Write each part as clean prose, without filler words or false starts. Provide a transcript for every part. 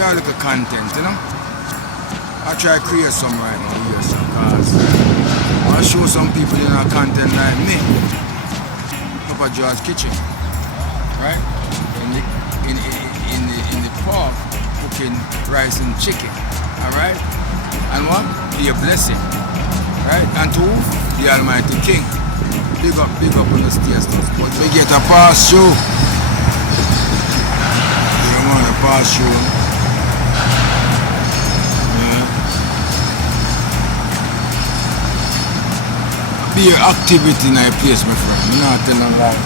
we have a little content, you know. I try to create some right now here, so cause I want to show some people in our content like me. Papa John's kitchen, right? In the park, cooking rice and chicken, all right? And what? Be a blessing, right? And to the Almighty King. Big up on the stairs. But we get a pass through. You want a pass through. Yeah. Be an activity in a place, my friend. You know, tell them like.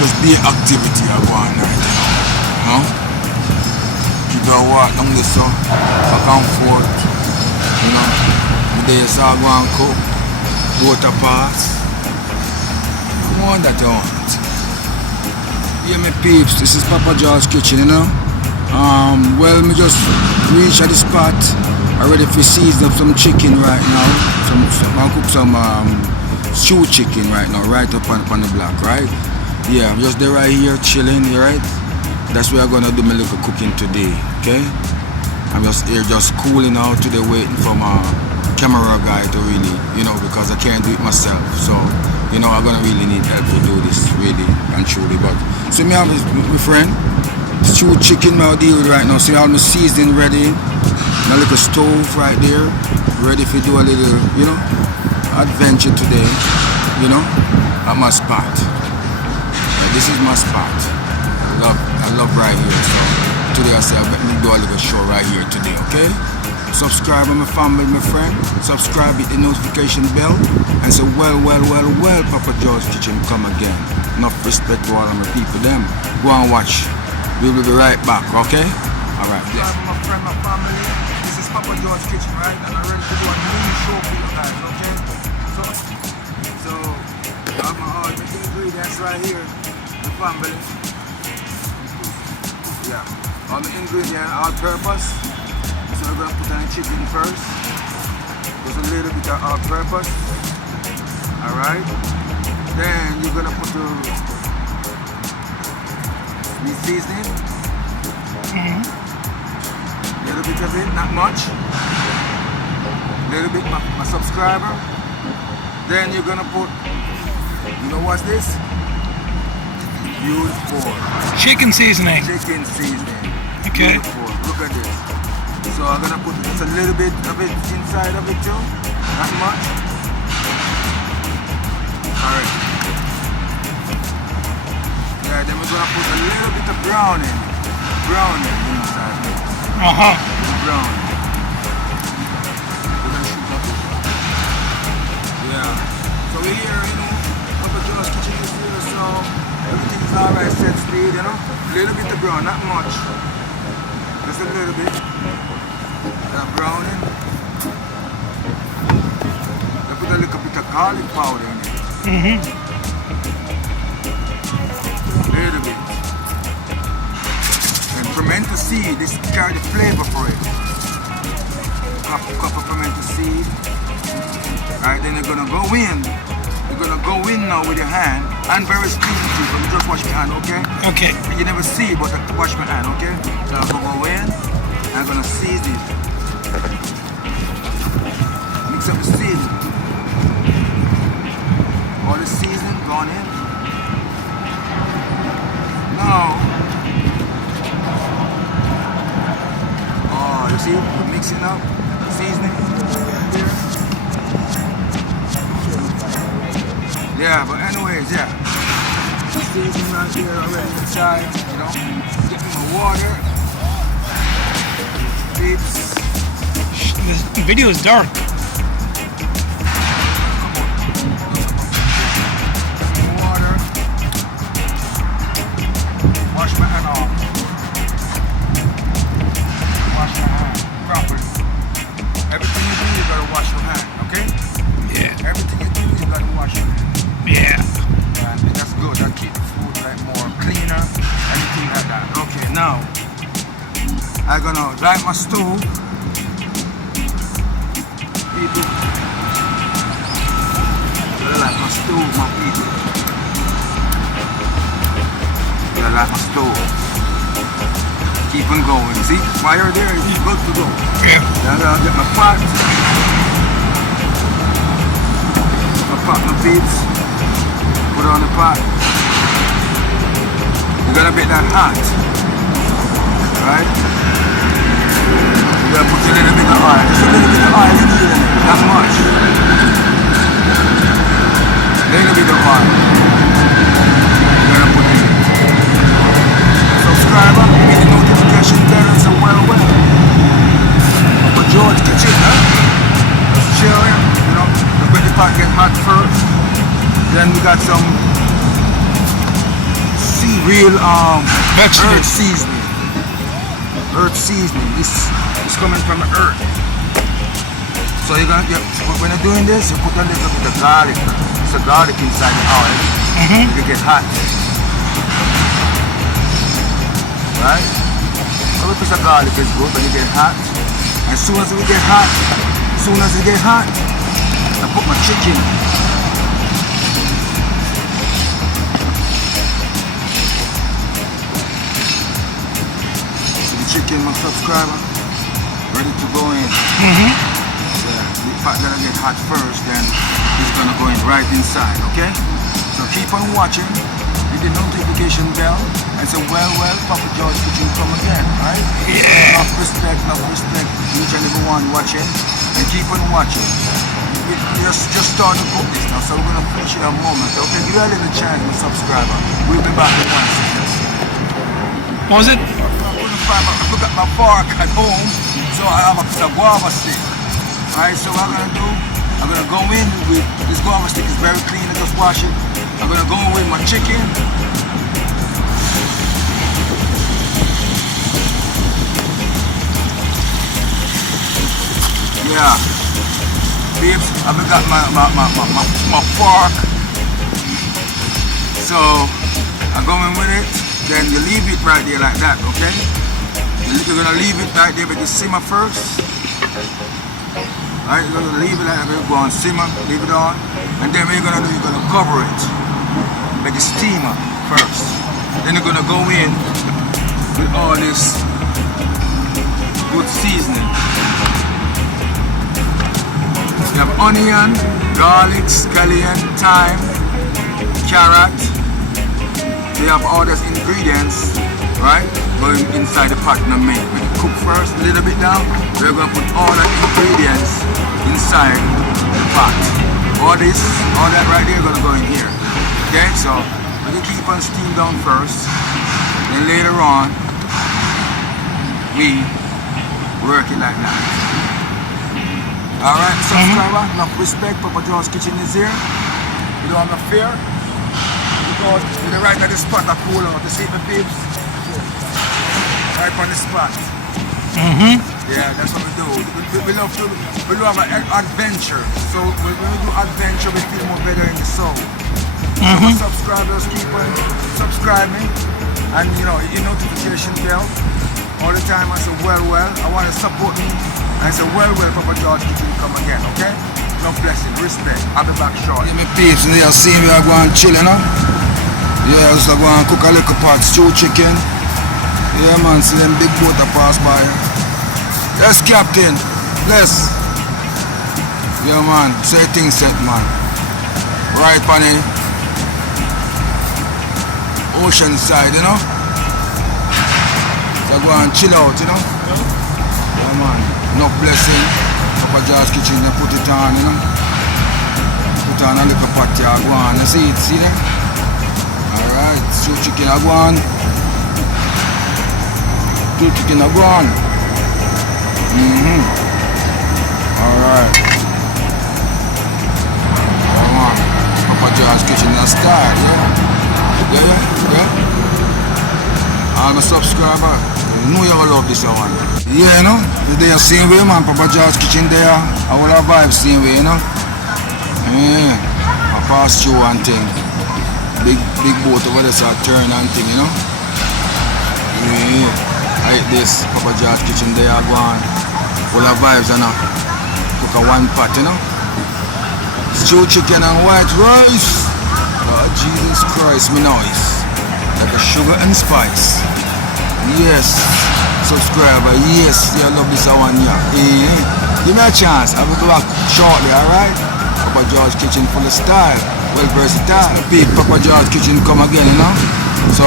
Just be an activity I go on right now. You know? People walk down the sun, back and forth. You know, there's all go and cook. Water pass. Come on that I want. Yeah, my peeps, this is Papa John's kitchen, you know. Well, me just reached at the spot. I ready for season up some chicken right now. I'll cook some stew chicken right now, right up on the block, right? Yeah, I'm just there right here chilling, right? That's where I'm gonna do my little cooking today, okay? I'm just here just cooling out today, waiting for my camera guy to really, you know, because I can't do it myself. So, you know, I'm gonna really need help to do this, really and truly. But so me have my friend, stew chicken I'll deal with right now. So I have my seasoning ready, my little stove right there, ready to do a little, you know, adventure today, you know, at my spot. This is my spot. I love right here. So today I say I'm gonna do a little show right here today, okay? Subscribe to my family, my friend. Subscribe, hit the notification bell. And say, well, Papa John's kitchen come again. Enough respect to all of my people, them. Go and watch. We will be right back, okay? Alright, yes. My friend, my family. This is Papa John's kitchen, right? And I'm ready to do a new show for you guys, okay? So I have my all the ingredients right here. The family. Yeah. All the ingredients, all purpose. So we're going to put on the chicken first. Just a little bit of all-purpose. Alright. Then you're going to put the seasoning. A little bit of it, not much. A little bit my subscriber. Then you're going to put, you know what's this? Beautiful. Chicken seasoning. Chicken seasoning. Okay. Beautiful. Look at this. So I'm gonna put just a little bit of it inside of it too, not much. Alright. Yeah, then we're gonna put a little bit of browning inside of it. Brown. Yeah. So we're here, you know, Papa John's kitchen is here, so everything is alright, set speed, you know. A little bit of brown, not much. Just a little bit. Browning. I put a little bit of garlic powder in it. A little bit. And pimento seed, this carry the flavor for it. Cup of pimento seed. Alright, then you're gonna go in. You're gonna go in now with your hand and very squeezy too, so you just wash your hand, okay? Okay. And you never see, but I wash my hand, okay? So I'm gonna go in. I'm gonna season it. Mix up the seasoning. All the seasoning gone in. Now, oh, you see, we're mixing up seasoning. Yeah, but anyways, yeah. The seasoning right here already inside, you know. Getting my water. The video is dark. Water. Wash my hand off. Wash my hand properly. Everything you do, you gotta wash your hand, okay? Yeah. Everything you do, you gotta wash your hand. Yeah. And that's good. That keeps the food like more cleaner. Anything like that. Okay, now I'm gonna light my stove. People. I like my stove, my people. I like my stove. Keep on going. See, fire there, it's good to go. Yeah. Then I'll get my pot. My pot, my beads. Put it on the pot. You're gonna make that hot. Right? You're gonna put a little bit of oil. Just a little bit of oil in here. Not much. A little bit of oil. You're gonna put in it. Subscriber, get the notification bell and say well. But George Kitchen, huh? Just chill here, you know. Let the pot get hot first. Then we got some real earth seasoning. Earth seasoning. This is coming from the earth. So you're gonna get, when you're doing this, you put a little bit of garlic. It's a garlic inside the oil. It get hot. Right? A little piece of garlic is good when you get hot. As soon as it get hot, I put my chicken. Chicken, my subscriber, ready to go in. Yeah, the pot gonna get hot first, then it's gonna go in right inside, okay? So keep on watching, hit the notification bell, and say, well, Papa George Kitchen come again, right? Yeah. Enough respect, each and every one watching, and keep on watching. We just start to cook this now, so we're gonna finish in a moment, okay? Give a little chance, my subscriber. We'll be back in 1 second. What was it? I forgot my fork at home, so I have a piece of guava stick. Alright, so what I'm gonna do, I'm gonna go in with this guava stick is very clean, I just wash it. I'm gonna go in with my chicken. Yeah. Babes, I've got my fork. So I go in with it. Then you leave it right there like that, okay? You're gonna leave it right there, but you simmer first. Alright, you're gonna leave it like that, you're gonna go on simmer, leave it on. And then what you're gonna do, you're gonna cover it. Like a steamer first. Then you're gonna go in with all this good seasoning. You have onion, garlic, scallion, thyme, carrot. You have all those ingredients, right? Going inside the pot in a minute. We cook first, a little bit down. We're gonna put all the ingredients inside the pot. All that right there, gonna go in here. Okay, so we can keep on steam down first. Then later on, we work it like that. Alright, subscriber, enough respect. Papa George Kitchen is here. You don't have no fear. Because when you're right at the spot, I pull out. You see my peeps? Right on the spot. Yeah, that's what we do. We love an adventure. So when we do adventure, we feel more better in the soul. So my subscribers keep on subscribing. And you know, your notification bell. All the time I say, well, I want to support me. And I say, well, Papa George, you can come again, okay? No blessing, respect. I'll be back shortly. My peeps, and they are seeing me, I go and chill, you know? Yeah, so I go and cook a little pot, stew chicken. Yeah, man, see them big boat that pass by. Yes, Captain. Bless. Yeah, man, say things set, man. Right on the ocean side, you know? So I go and chill out, you know? Yeah, man, no blessing. Papa George Kitchen, they put it on, you know? Put on a little pot here, go on, you see it, see there? Alright, stew chicken, I go on. Stew chicken, I go on. Alright. Come on. Papa George Kitchen, that's style, yeah? All my subscribers, you know you're gonna love this one. Yeah, you know? They are same way, man. Papa George Kitchen there. I will have vibes same way, you know? Yeah. I pass through one thing. Big boat over there, so I turn and thing, you know? Yeah. Like this, Papa George Kitchen there, go on. Full of vibes, and cook a one pot, you know? Stew chicken and white rice. Oh, Jesus Christ, me nice. Like a sugar and spice. Yes. subscriber. Yes, you love this one, yeah. Give me a chance. I will go back shortly, alright? Papa George Kitchen full of style. Well versatile. Big Papa George Kitchen come again, you know? So,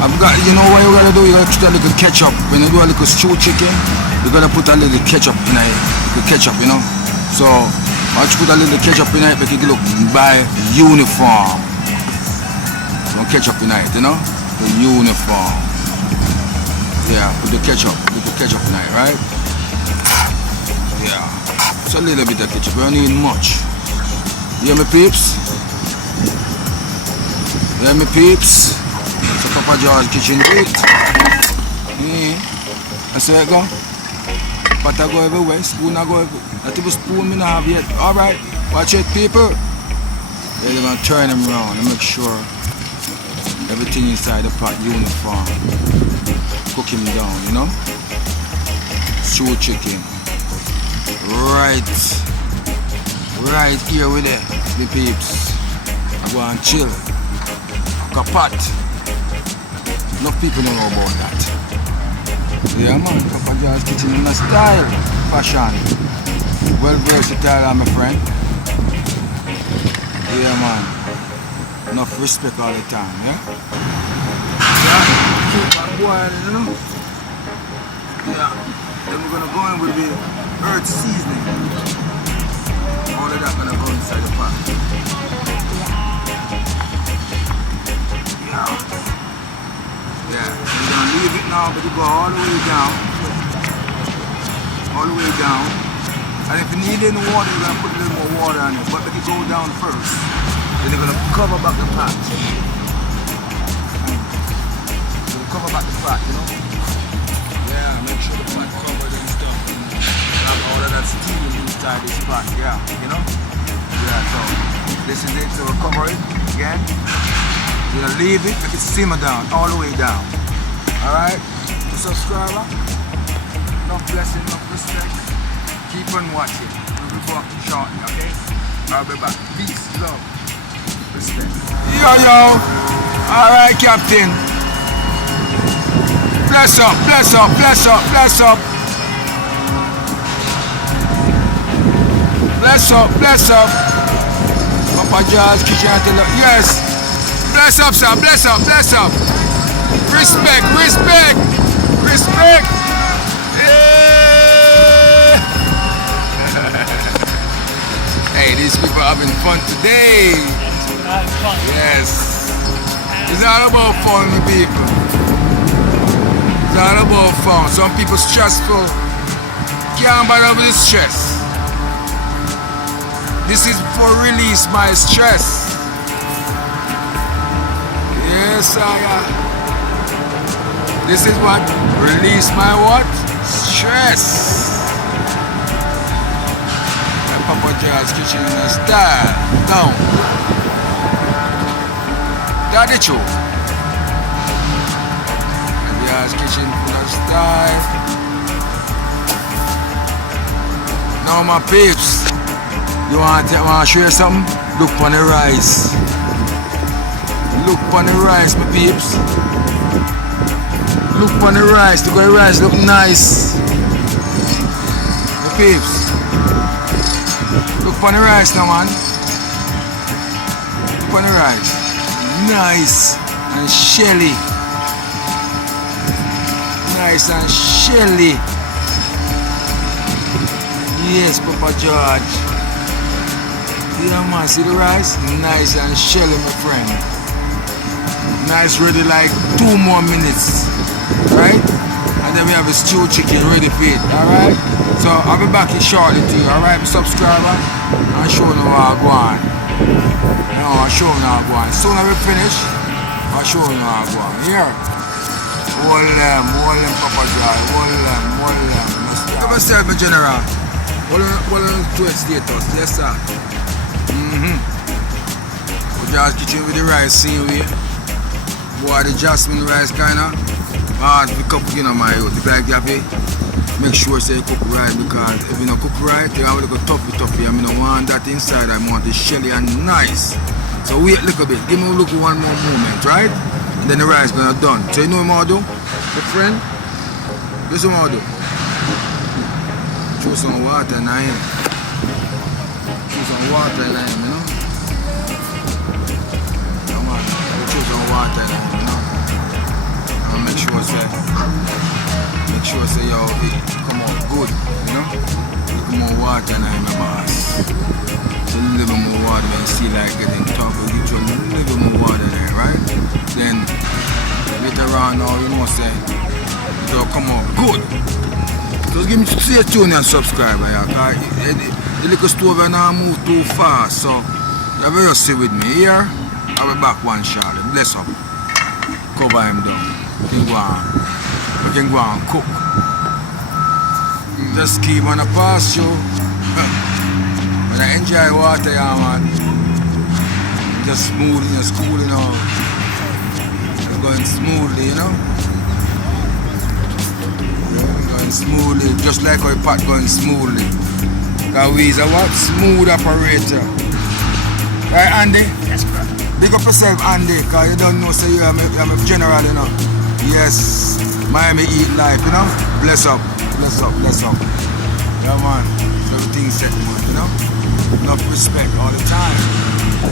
I've got, you know what you gotta do? You gotta put a little ketchup. When you do a little stew chicken, you gotta put a little ketchup in it. The ketchup, you know? So, once you put a little ketchup in it, make it look by uniform. Some ketchup in it, you know? The uniform. Yeah, put the ketchup in it, right? Yeah. It's a little bit of ketchup, you don't need much. You hear me, peeps? You hear me, peeps? So Papa George Kitchen do it. That's how it go. But I go everywhere, spoon I go everywhere. Not even spoon me not have yet. Alright, watch it, people. They're gonna turn them around and make sure everything inside the pot uniform. Cook him down, you know? Stew chicken. Right here with it, the peeps. I go and chill. Cook a pot. Enough people don't know about that. Yeah man, Papa George Kitchen in a style, fashion. Well versatile, my friend. Yeah man. Enough respect all the time, yeah? Yeah, keep that boiling, you know? Yeah. Then we're gonna go in with the earth seasoning. All of that gonna go inside the pot. Yeah. Yeah. We're gonna leave it now, but you go all the way down. All the way down. And if you need any water, you're gonna put a little more water on it. But if you go down first, then you're gonna cover back the pot. So cover back the pot, you know? Yeah, make sure the pot covered and stuff. Have all of that steam inside this pot, yeah, you know? Yeah, so this is it, so we'll cover it again. You're gonna leave it, make it simmer down, all the way down. Alright? To subscriber, enough blessing, enough respect. Keep on watching. We'll be back shortly, okay? I'll be back. Peace, love, respect. Yo! Alright, Captain. Bless up, bless up, bless up, bless up. Bless up, bless up. Papa George Kitchen, yes. Bless up, sir, bless up, bless up. Respect, respect, respect. Yeah. Hey, these people are having fun today. Yes. It's all about fun, my people. It's all about fun. Some people stressful. Can't bother with the stress. This is for release my stress. Yes, this is what? Release my what? Stress. And Papa George Kitchen in a style. Down. That's the truth. Papa George Kitchen in a style. Now my peeps, you want to share something? Look on the rice. Look on the rice, my peeps. Look on the rice. Look at the rice, look nice. My peeps. Look on the rice now, man. Look on the rice. Nice and shelly. Nice and shelly. Yes, Papa George. Yeah, man, see the rice? Nice and shelly, my friend. Nice, ready like 2 more minutes, right? And then we have a stew chicken ready for it, alright? So I'll be back in shortly to you, alright? Subscriber, I'll show you how I go on. I'll show you how I go on. Soon as we finish, I'll show you how I go on. Here. Hold them, Papa George, hold them. Give yourself a general. Hold on to its status, yes sir. George Kitchen with the rice, see you. Boy, the jasmine rice kinda hard to cook, you know, my youth. Like you have to make sure say you cook right, because if you don't cook right, you have a little toughy. I mean, I want that inside, I want it shelly and nice. So wait a little bit, give me a look one more moment, right? And then the rice gonna done. So you know what I'm gonna do, my friend? This is what I do. Throw some water in him. Throw some water in him, you know? Come on, throw some water in him, you know? And make sure say yo, it come out good, you know? Little more water in him, my boss. So a little more water when you see like getting tough, you get you a little more water there, right? Then later on now, you know say, it'll come out good. Just give me stay tuned and subscribe, yeah. The little stove now move too fast, so you have to stay with me here. I'll be back one shot. Bless up. Cover him down. We can go and cook. Just keep on the pass you. When I enjoy water, yeah, man. Just smoothing and schooling out. You're going smoothly, you know? Smoothly, just like our pot going smoothly. Because we is a what? Smooth operator. Right, Andy? Yes, bro. Big up yourself, Andy, because you don't know, so I'm a general, you know. Yes, Miami eat life, you know. Bless up, bless up, bless up. Yeah, man. So everything's set, man, you know. Enough respect all the time.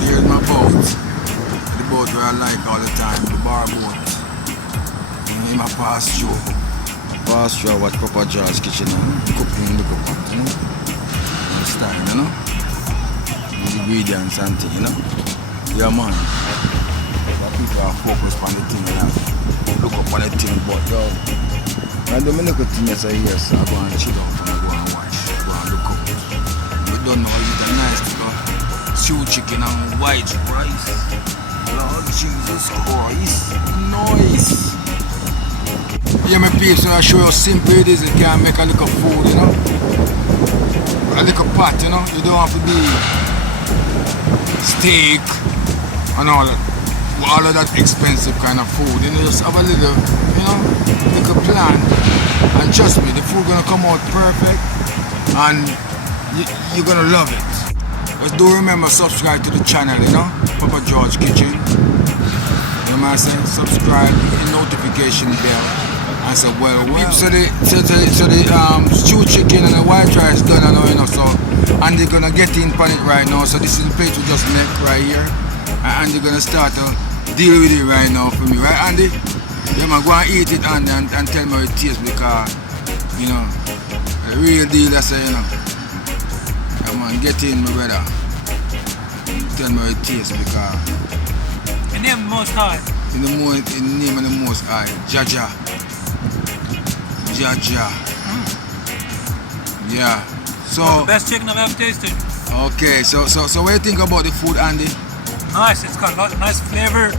Here's my boat. The boat where I like all the time, the bar boat. In my past show. Pass through what Papa George's kitchen, cooking the pot, you know. And style, you know. The ingredients and things, you know. Yeah, man. People are focused on the thing, you know. Look up on the thing, but yo. And the minute thing is yes, I go and chill out and I go and watch. Go and look up. We don't know it's a nice stew chicken and white rice. Lord Jesus Christ. Nice. Yeah, my peeps, so I show you how simple it is. You can make a little food, you know. A little pot, you know. You don't have to be steak and all of that expensive kind of food. You know, just have a little, you know, little plan. And trust me, the food gonna come out perfect and you're gonna love it. Just do remember subscribe to the channel, you know. Papa George Kitchen. You know what I'm saying? Subscribe, hit the notification bell. I said, well. So the stew chicken and the white rice done, you know, so, and they're gonna get in on it right now. So this is the plate we just make right here, and they're gonna start to deal with it right now for me, right, Andy? Yeah, man, go and eat it and tell me how it tastes, because, you know, the real deal, I say, you know. Yeah, man, get in, my brother. Tell me how it tastes, because. In the name of the Most High. In the name of the Most High, Jaja. Jaja. Yeah. So the best chicken I've ever tasted. Okay, so what do you think about the food, Andy? Nice, it's got a lot of nice flavor.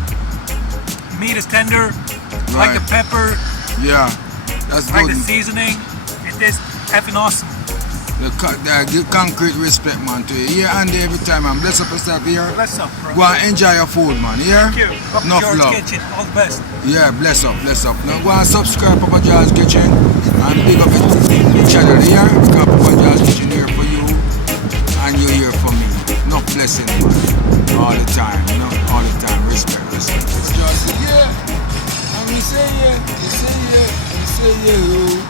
Meat is tender. I like the pepper. Yeah, that's I good. like the seasoning. It tastes effing awesome. The concrete respect, man, to you. Yeah, Andy, every time, man. Bless up yourself here. Bless up, bro. Go and enjoy your food, man. Yeah? Thank you. Papa Enough George's love. Kitchen, all the best. Yeah, bless up, bless up. Now go and subscribe Papa George's Kitchen and big up the channel here. Because Papa George's Kitchen here for you and you here for me. Enough blessing, man. All the time, you know, all the time. Respect, respect. It's just yeah. And we say yeah, we say yeah, we say yeah.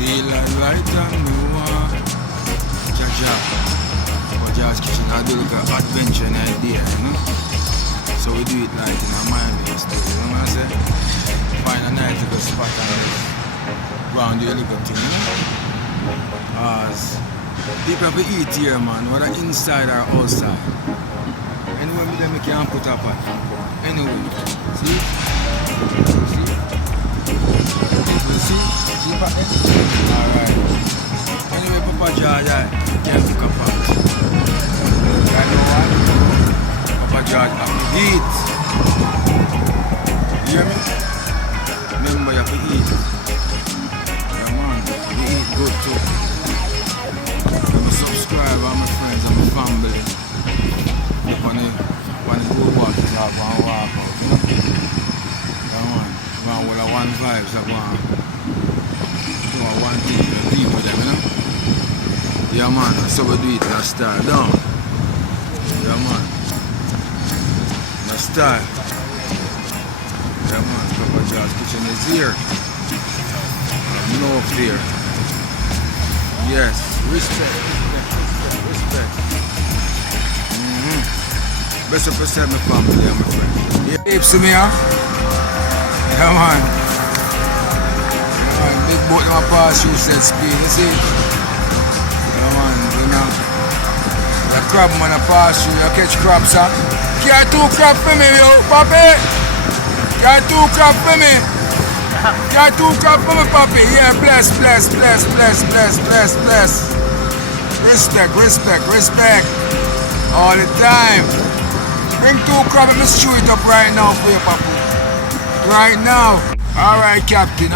Daylight right and no one. Jaja. Papa George's Kitchen, I do like an adventure and idea, you know. So we do it like in a Miami still, you know what I'm saying? Find a nice little spot and go and do a little thing, you know? As people have to eat here, man, whether inside or outside. Anyway, we can put a pot. Anyway, see? See? See pot there? Alright. Anyway, Papa George, can cook a pot. You know what? Papa George have to eat. You hear me? Remember you have to eat. Yeah, man, you eat good too. I'm a subscriber, I'm my friends, I'm my family. When you go walk, you have one walk out, you know? Yeah, man, with a one vibes, that one. Do a one thing, you deal with them, you know? Yeah, man, that's how we do it, that style, down. Yeah, man. Style. Yeah, man, Papa George's Kitchen is here. enough there. Yes, respect. Best of yourself, my family, my friend. Yeah, babes to me, huh? Yeah, man. Yeah, man. Big boat in my pass, you said speed, you see? Yeah, man, you know. The crab, man, I pass you, you catch crabs, huh? Get 2 crab for me, yo, papi! Get 2 crab for me! Get 2 crab for me, papi! Yeah, bless. Respect. All the time. Bring 2 crab and let's chew it up right now for you, papu. Right now. Alright, Captain.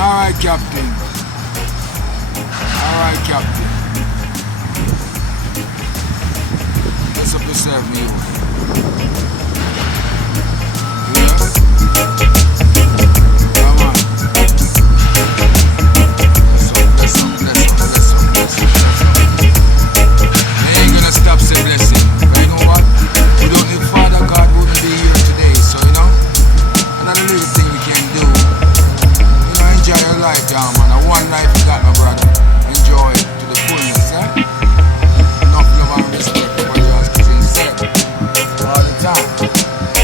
Let's up yourself, me. Yeah. Come on. Bless up. I ain't gonna stop saying blessing. But you know what? Without the Father God wouldn't be here today. So you know, another little thing we can do. You know, enjoy your life, yeah, man. A one life you got, my brother. Enjoy it.